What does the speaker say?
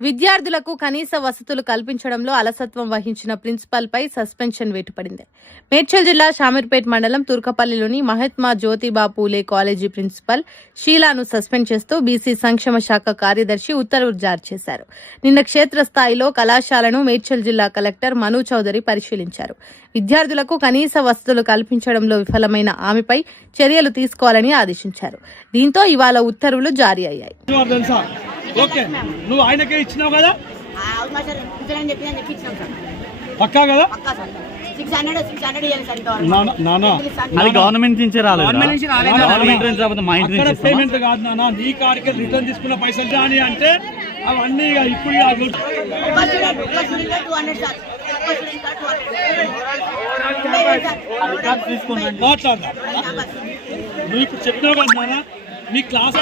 విద్యార్థులకు కనీస వసతులు కల్పించడంలో అలసత్వం వహించిన ప్రిన్సిపాల్ పై సస్పెన్షన్ వేటుపడింది. మేడ్చల్ జిల్లా షామీర్పేట్ మండలం తుర్కపల్లిలోని మహాత్మా జ్యోతిబా పూలే కాలేజీ ప్రిన్సిపల్ షీలాను సస్పెండ్ చేస్తూ బీసీ సంక్షేమ శాఖ కార్యదర్శి ఉత్తర్వులు జారీ చేశారు. నిన్న క్షేత్రస్థాయిలో కళాశాలను మేడ్చల్ జిల్లా కలెక్టర్ మను చౌదరి పరిశీలించారు. విద్యార్థులకు కనీస వసతులు కల్పించడంలో విఫలమైన ఆమెపై చర్యలు తీసుకోవాలని ఆదేశించారు. దీంతో ఇవాళ ఉత్తర్వులు జారీ అయ్యాయి. ఓకే. నువ్వు ఆయనకే ఇచ్చినావు కదా? పక్కా కదా? అది గవర్నమెంట్ నుంచి రాలేదు గవర్నమెంట్ నుంచి రాలేదు. గవర్నమెంట్ నుంచి రాకపోతే మా ఇంటి అక్కడ నుంచి ఇస్తామా? పేమెంట్ కాదు నాన్న. నీ కాడికి రిటర్న్ తీసుకున్న పైసలు కానీ అంటే అవన్నీ ఇక ఇప్పుడు మాట్లాడదా. నువ్వు ఇప్పుడు చెప్పినావు కదా నాన్న మీ క్లాస్